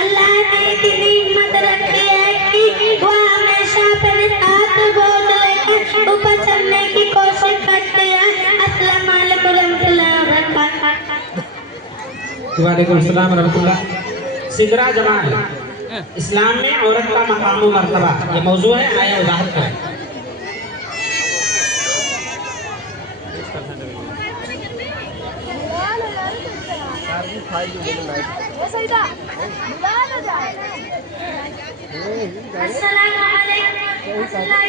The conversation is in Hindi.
अल्लाह ने इतनी हिम्मत रखी है कि वो हमेशा अपने हाथ गोद लेकर ऊपर चढ़ने की कोशिश करते हैं। अस्सलाम वालेकुम रहमतुल्लाहि व बरकातहू। वालेकुम सलाम रहमतुल्लाह। सिदरा जमाल इस्लाम में औरत का मकाम व मर्तबा, ये मौजू है। आया वजाहत करें। अस्सलाम वालेकुम।